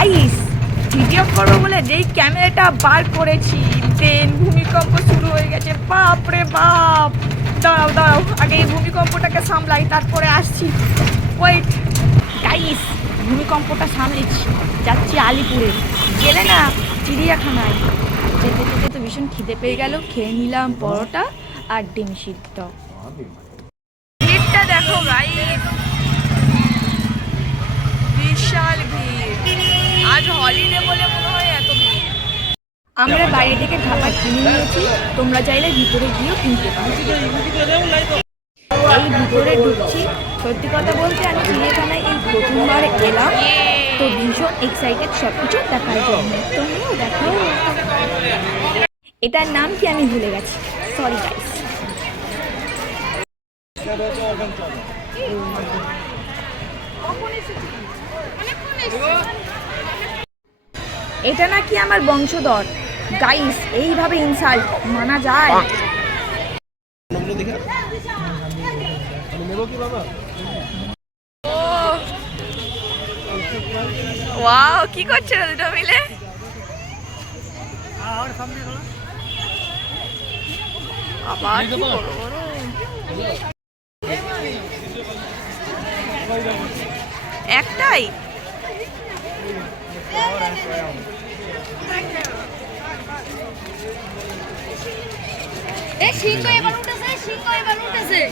Guys video করবো বলে যেই ক্যামেরাটা বার করেছি দেন ভূমিকম্প শুরু হয়ে গেছে। বাপ রে বাপ, দাঁড়াও দাঁড়াও, আগে এই ভূমিকম্পটাকে সামলাই তারপরে আসছি। ওয়েট গাইস, ভূমিকম্পটা সামলেছি, যাচ্ছি আলিপুরে, গেলে না চিড়িয়াখানায়। যেতে যেতে তো ভীষণ খিদে পেয়ে গেল, খেয়ে নিলাম পরোটা আর ডিম সিদ্ধ। ভিড়টা দেখো গাইস, বিশাল ভিড়, আজ হলিডে বলে মনে হয় এত ভিড়। আমরা বাইরে থেকে খাবার কিনে নিয়েছি, তোমরা চাইলে ভিতরে গিয়েও কিনতে পারো। এই ভিতরে ঢুকছি, সত্যি কথা বলতে আমি চিড়িয়াখানায় এই প্রথমবার এলাম, তো ভীষণ এক্সাইটেড সব কিছু দেখার জন্য। তুমিও দেখো। এটার নাম কি আমি ভুলে গেছি, সরি গাইস। এটা নাকি আমার বংশধর গাইস, এইভাবে ইনসাল্ট মানা যায়? ওয়াও, কি করছে দুটো মিলে? আবার কি বড় বড়। একটাই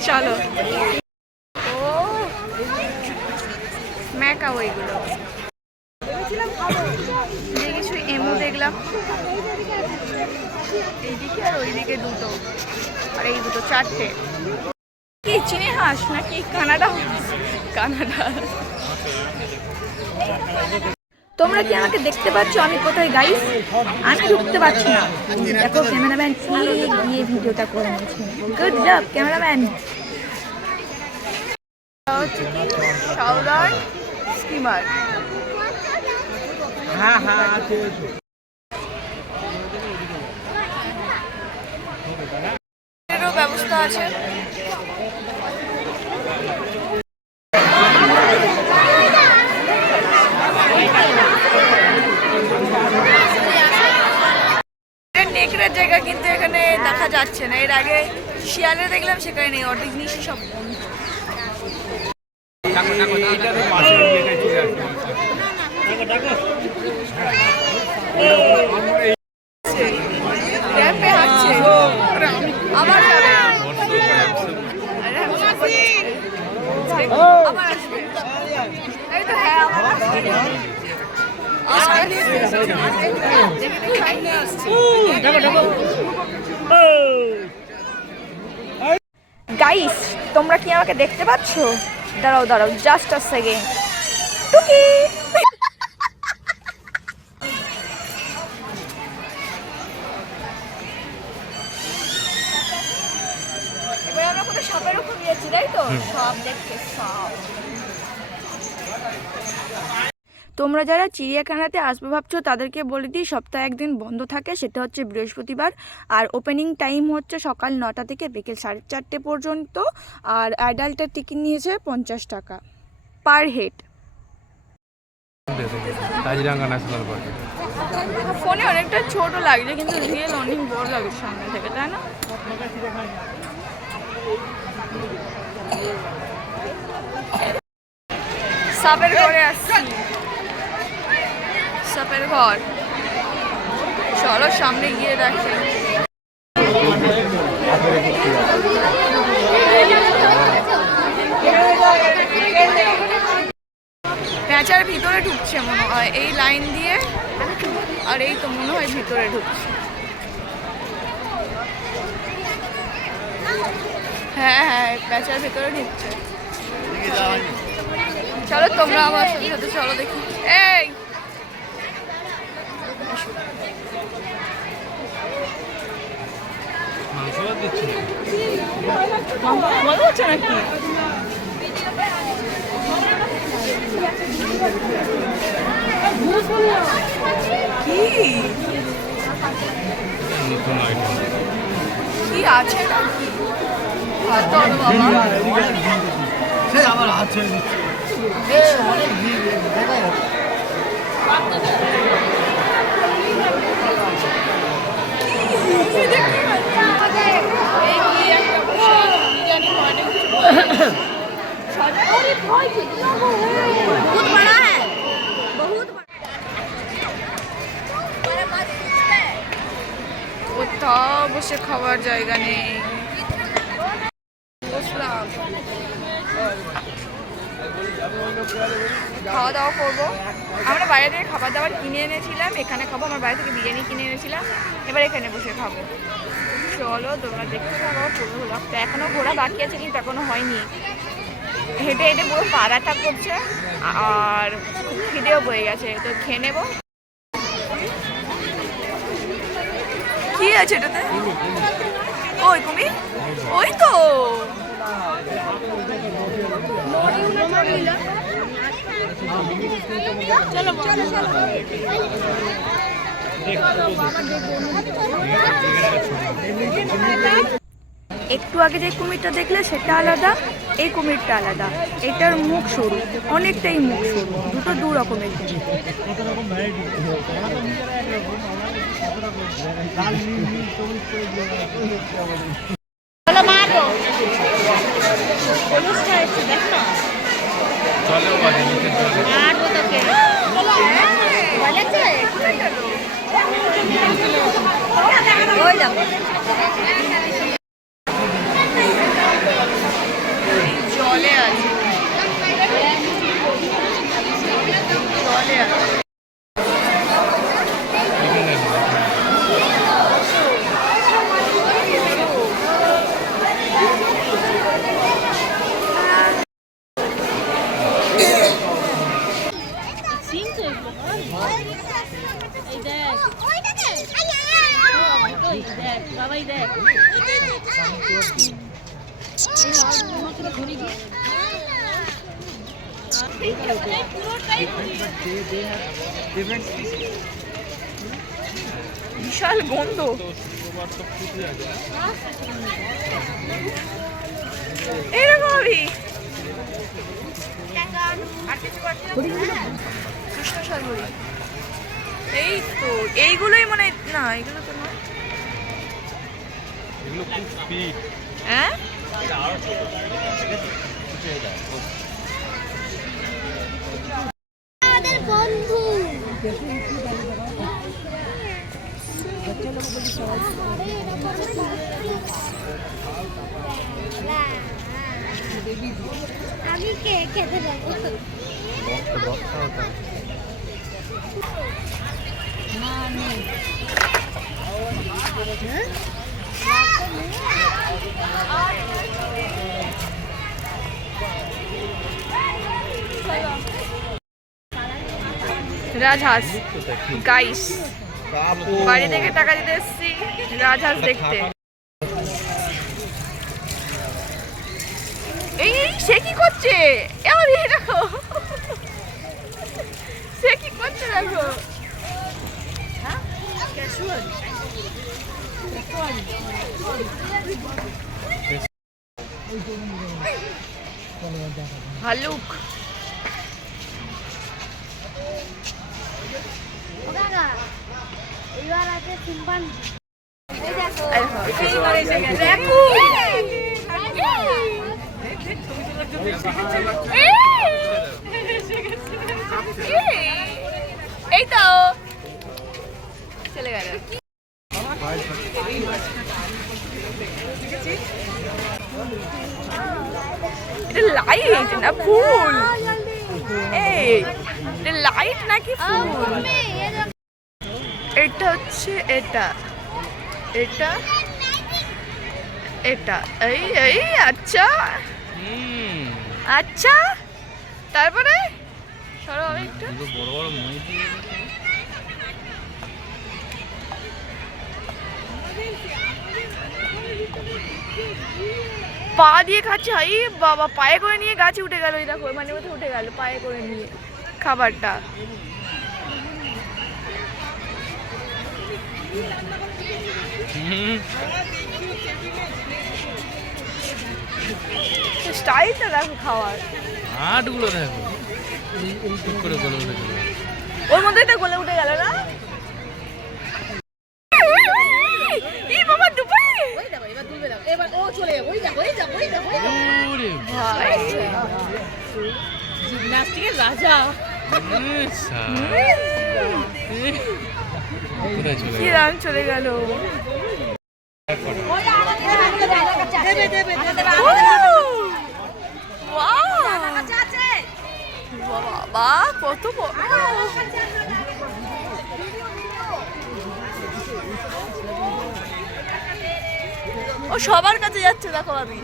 চলো। ও মেকা ওইগুলো কিছু এমো দেখলাম, এইদিকে আর ওইদিকে দুটো, আর এই দুটো চারটে। কি চিনি হাঁস নাকি কানাডা? কানাডা। তোমরা কি আমাকে দেখতে পাচ্ছ আমি কোথায় গাইস? আমি ঢুকতে পারছি না। দেখো ক্যামেরাম্যান ঠিক গিয়ে ভিডিওটা করে নিয়েছে। Good job cameraman. Southern steamer. হ্যাঁ হ্যাঁ ব্যবস্থা আছে। নেকড়ের জায়গা কিন্তু এখানে দেখা যাচ্ছে না। এর আগে শিয়ালে দেখলাম, সেখানে নেই, অর্ধেক জিনিসই সব বন্ধ। আবার আসবে, এই তো হ্যাঁ গাইস, তোমরা কি আমাকে দেখতে পাচ্ছ? দাঁড়াও দাঁড়াও, জাস্ট আ সেকেন্ড। টুকি এবার আমরা কোথাও সবের উপর গিয়েছি, তাই তো? সব দেখতে সব। তোমরা যারা চিড়িয়াখানাতে আসবে ভাবছো তাদেরকে বলে দিই, সপ্তাহে একদিন বন্ধ থাকে, সেটা হচ্ছে বৃহস্পতিবার। আর ওপেনিং টাইম হচ্ছে সকাল 9টা থেকে বিকেল 4:30 পর্যন্ত। আর অ্যাডাল্টের টিকিট নিয়েছে 50 টাকা per head. Kaziranga national park ফোনে অনেকটা ছোট লাগছে, কিন্তু রিয়েল অনেক বড় লাগে সামনে থেকে, তাই না? সাপের ঘরে আসছি, সাপের ঘর। চলো সামনে গিয়ে দেখে। প্যাঁচার ভিতরে ঢুকছে মনে হয় এই লাইন দিয়ে, আর এই তো মনে হয় ভিতরে ঢুকছে। হ্যাঁ হ্যাঁ, প্যাঁচার ভিতরে ঢুকছে। চলো তোমরা আমার সাথে সাথে চলো দেখি। এই মজা হচ্ছে নাকি? কি কি আছে না? আমার হাত ছেড়ে দিচ্ছে। बहुत बड़ा है, बहुत কোথাও বসে খাওয়ার জায়গা নেই। বসলাম, খাওয়া দাওয়া করবো। আমরা বাইরে থেকে খাবার দাবার কিনে এনেছিলাম, এখানে খাবো। আমার বাইরে থেকে বিরিয়ানি কিনে এনেছিলাম, এবার এখানে বসে খাবো। চলো তোমরা দেখতে থাকো পুরো ব্লগটা। এখনো ঘোরা বাকি আছে, কিন্তু এখনো হয়নি। হেঁটে হেঁটে পুরো পা ব্যথা করছে আর খিদেও বয়ে গেছে, তো খেয়ে নেবো। কি আছে এটাতে? ওই কুমির, ওই তো চলো চলো চলো। একটু আগে যে কুমিরটা দেখলে সেটা আলাদা, এই কুমিরটা আলাদা। এটার মুখ সরু, অনেকটাই মুখ সরু, দুটো দু রকমের কুমির। জলে আছে, জলে আছে। বাবাই দেখ বিশাল গন্ধ। এরকমই কৃষ্ণসার হরিণ। এই তো এইগুলোই মানে না, এগুলো তো নয়। হ্যাঁ বন্ধু আমি কে খেতে যাবো রাজহাঁস গাইস, বাড়ি থেকে টাকা দিতে এসেছি রাজহাঁস দেখতে। এই সে কি করছে? দেখো সে কি করছে, দেখো। ভালুক এবার আছে শিম্পাঞ্জি। এই তো চলে গেল। এটা লাইট না ফুল? এই এটা লাইট নাকি ফুল? এটা হচ্ছে এটা, এটা এটা এই এই আচ্ছা আচ্ছা। তারপরে সরো একটু। বড় বড় মই দিয়ে পা দিয়ে খাচ্ছে। এই বাবা, পায়ে করে নিয়ে গাছে উঠে গেল। এই দেখো মানে মধ্যে উঠে গেল পায়ে করে নিয়ে খাবারটা। স্টাইলটা দেখো খাওয়ার, হাটগুলো দেখো করে বলে উঠেছিল। ওর মধ্যেই তো গলে উঠে গেল না? এই বাবা ডুবে! ভাই, জিমন্যাস্টিকের রাজা। কোথায় চলে কি রান চলে গেল। বাবা কত ও সবার কাছে যাচ্ছে দেখো আমি।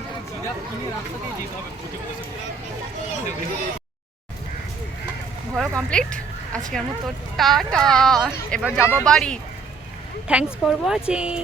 ঘোরা কমপ্লিট আজকের মতো টাটা, এবার যাবো বাড়ি। Thanks for watching.